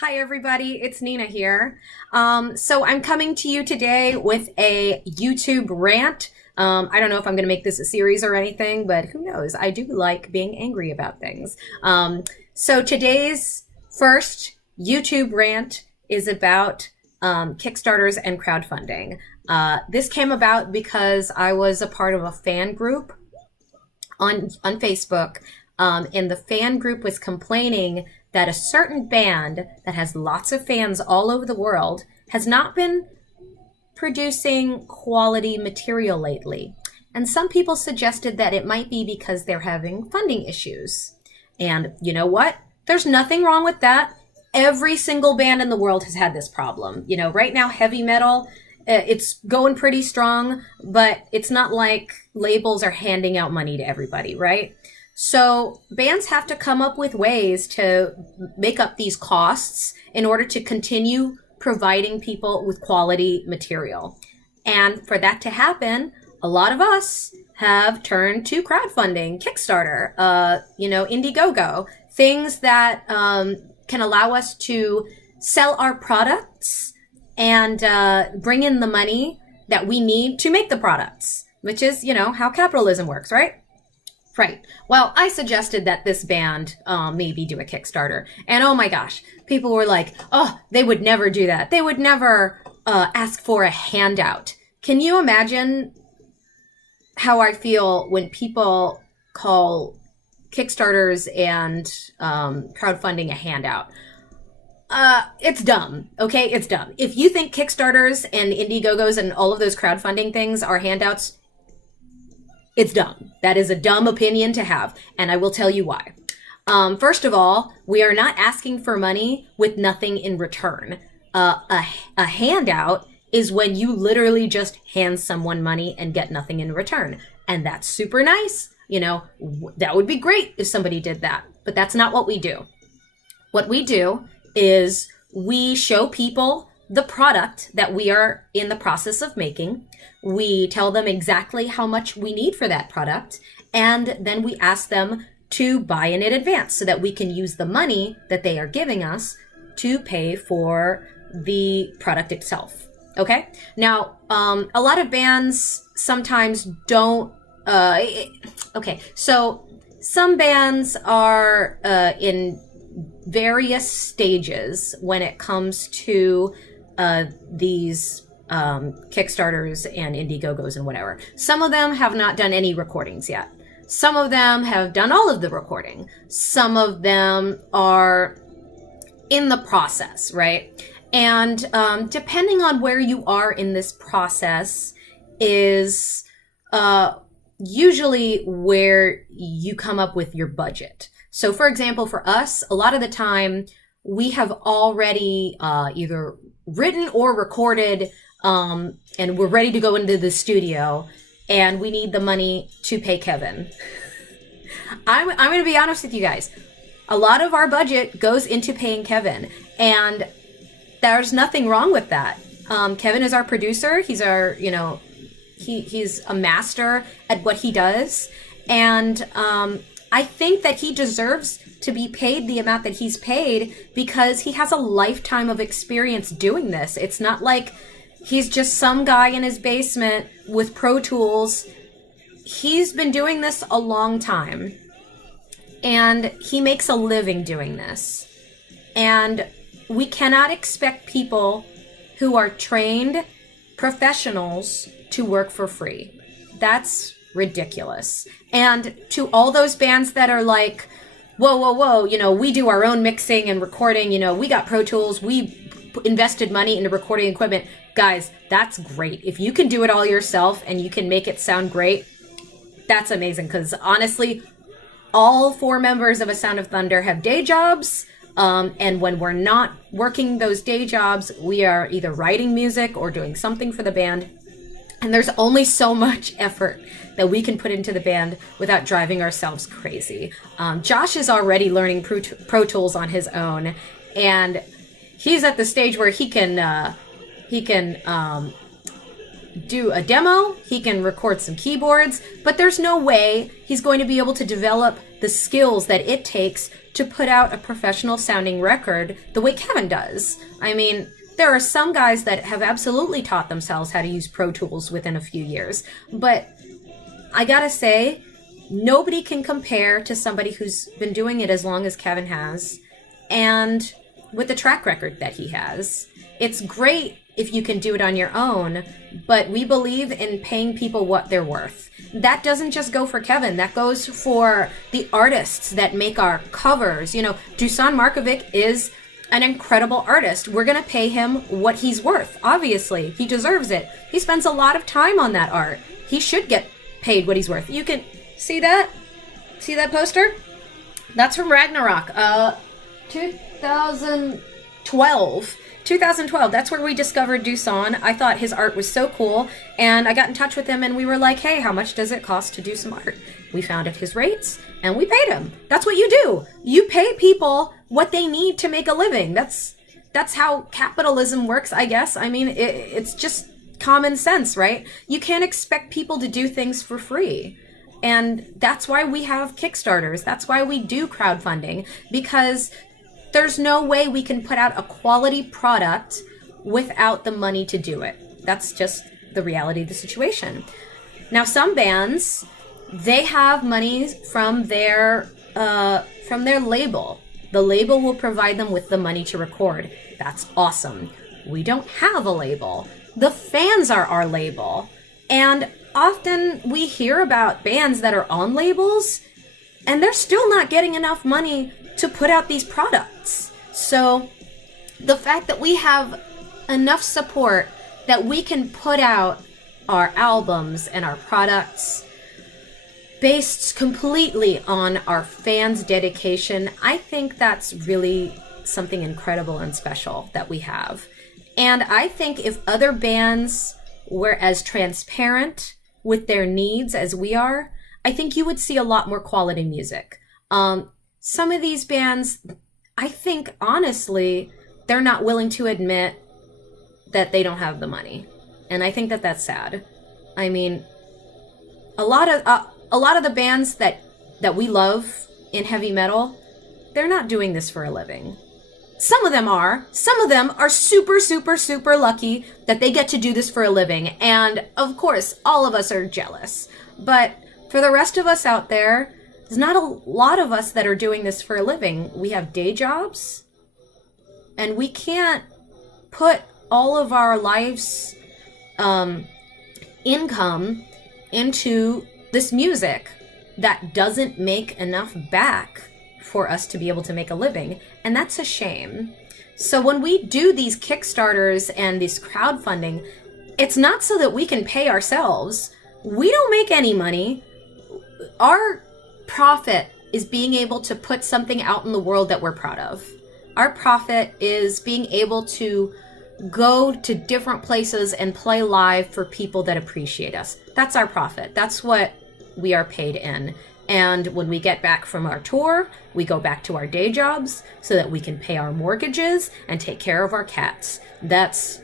Hi everybody, it's Nina here. So I'm coming to you today with a YouTube rant. I don't know if I'm going to make this a series or anything, but who knows? I do like being angry about things. So today's first YouTube rant is about Kickstarters and crowdfunding. This came about because I was a part of a fan group on Facebook, and the fan group was complaining that a certain band that has lots of fans all over the world has not been producing quality material lately. And some people suggested that it might be because they're having funding issues. And you know what? There's nothing wrong with that. Every single band in the world has had this problem. You know, right now, heavy metal, it's going pretty strong, but it's not like labels are handing out money to everybody, right? So bands have to come up with ways to make up these costs in order to continue providing people with quality material. And for that to happen, a lot of us have turned to crowdfunding, KickStarter, Indiegogo, things that can allow us to sell our products and bring in the money that we need to make the products, which is, how capitalism works, right? Right. Well, I suggested that this band maybe do a Kickstarter. And oh my gosh, people were like, oh, they would never do that. They would never ask for a handout. Can you imagine how I feel when people call Kickstarters and crowdfunding a handout? It's dumb, okay? It's dumb. If you think Kickstarters and Indiegogos and all of those crowdfunding things are handouts, it's dumb. That is a dumb opinion to have, and I will tell you why. First of all, we are not asking for money with nothing in return. A handout is when you literally just hand someone money and get nothing in return, and that's super nice. That would be great if somebody did that, but that's not what we do. What we do is we show people the product that we are in the process of making. We tell them exactly how much we need for that product, and then we ask them to buy in advance so that we can use the money that they are giving us to pay for the product itself. Okay? Now, a lot of bands sometimes don't, so some bands are in various stages when it comes to these Kickstarters and Indiegogos and whatever. Some of them have not done any recordings yet. Some of them have done all of the recording. Some of them are in the process, right? And depending on where you are in this process is usually where you come up with your budget. So for example, for us, a lot of the time we have already either written or recorded, and we're ready to go into the studio, and we need the money to pay Kevin. I'm going to be honest with you guys. A lot of our budget goes into paying Kevin, and there's nothing wrong with that. Kevin is our producer. He's our, he's a master at what he does, and I think that he deserves to be paid the amount that he's paid because he has a lifetime of experience doing this. It's not like he's just some guy in his basement with Pro Tools. He's been doing this a long time, and he makes a living doing this. And we cannot expect people who are trained professionals to work for free. That's ridiculous. And to all those bands that are like, whoa, we do our own mixing and recording, we got Pro Tools, we invested money into recording equipment. Guys, that's great. If you can do it all yourself and you can make it sound great, that's amazing. Because honestly, all 4 members of A Sound of Thunder have day jobs. And when we're not working those day jobs, we are either writing music or doing something for the band. And there's only so much effort that we can put into the band without driving ourselves crazy. Josh is already learning Pro Tools on his own, and he's at the stage where he can do a demo, he can record some keyboards, but there's no way he's going to be able to develop the skills that it takes to put out a professional sounding record the way Kevin does. I mean, there are some guys that have absolutely taught themselves how to use Pro Tools within a few years, but I gotta say, nobody can compare to somebody who's been doing it as long as Kevin has, and with the track record that he has. It's great if you can do it on your own, but we believe in paying people what they're worth. That doesn't just go for Kevin, that goes for the artists that make our covers. You know, Dusan Markovic is an incredible artist. We're gonna pay him what he's worth. Obviously, he deserves it. He spends a lot of time on that art. He should get paid what he's worth. You can see that? See that poster? That's from Ragnarok. 2012. That's where we discovered Dusan. I thought his art was so cool, and I got in touch with him, and we were like, hey, how much does it cost to do some art? We found out his rates, and we paid him. That's what you do. You pay people what they need to make a living. That's how capitalism works, I guess. I mean, it's just common sense, right? You can't expect people to do things for free. And that's why we have Kickstarters. That's why we do crowdfunding, because there's no way we can put out a quality product without the money to do it. That's just the reality of the situation. Now, some bands, they have money from their label. The label will provide them with the money to record. That's awesome. We don't have a label. The fans are our label. And often we hear about bands that are on labels and they're still not getting enough money to put out these products. So the fact that we have enough support that we can put out our albums and our products based completely on our fans' dedication, I think that's really something incredible and special that we have. And I think if other bands were as transparent with their needs as we are, I think you would see a lot more quality music. Some of these bands, I think, honestly, they're not willing to admit that they don't have the money. And I think that that's sad. I mean, a lot of the bands that we love in heavy metal, they're not doing this for a living. Some of them are. Some of them are super, super, super lucky that they get to do this for a living. And of course, all of us are jealous. But for the rest of us out there, there's not a lot of us that are doing this for a living. We have day jobs, and we can't put all of our life's income into this music that doesn't make enough back for us to be able to make a living, and that's a shame. So when we do these Kickstarters and this crowdfunding, it's not so that we can pay ourselves. We don't make any money. Our profit is being able to put something out in the world that we're proud of. Our profit is being able to go to different places and play live for people that appreciate us. That's our profit. That's what we are paid in. And when we get back from our tour, we go back to our day jobs so that we can pay our mortgages and take care of our cats. That's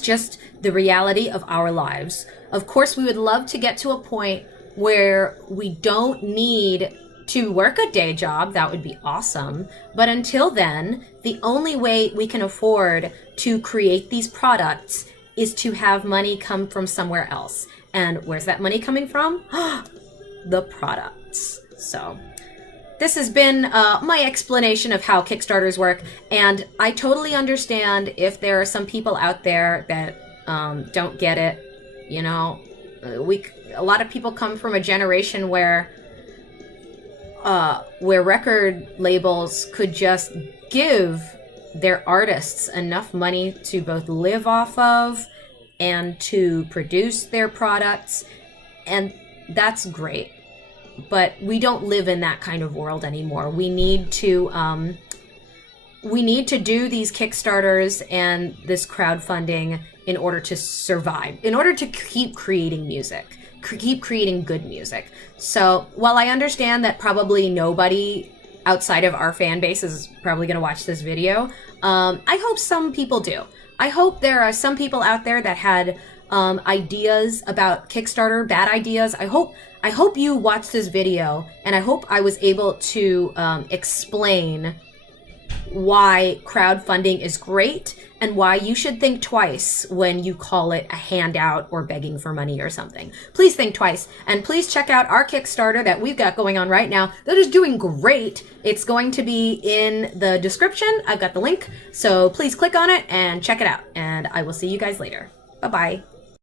just the reality of our lives. Of course, we would love to get to a point where we don't need to work a day job. That would be awesome. But until then, the only way we can afford to create these products is to have money come from somewhere else. And where's that money coming from? The products. So this has been my explanation of how Kickstarters work, and I totally understand if there are some people out there that don't get it. You know, a lot of people come from a generation where record labels could just give their artists enough money to both live off of and to produce their products, and that's great. But we don't live in that kind of world anymore. We need to do these Kickstarters and this crowdfunding in order to survive, in order to keep creating music, keep creating good music. So while I understand that probably nobody outside of our fan base is probably going to watch this video, I hope some people do. I hope there are some people out there that had ideas about Kickstarter, bad ideas. I hope I hope you watched this video, and I hope I was able to explain why crowdfunding is great and why you should think twice when you call it a handout or begging for money or something. Please think twice, and please check out our Kickstarter that we've got going on right now that is doing great. It's going to be in the description. I've got the link, so please click on it and check it out, and I will see you guys later. Bye-bye.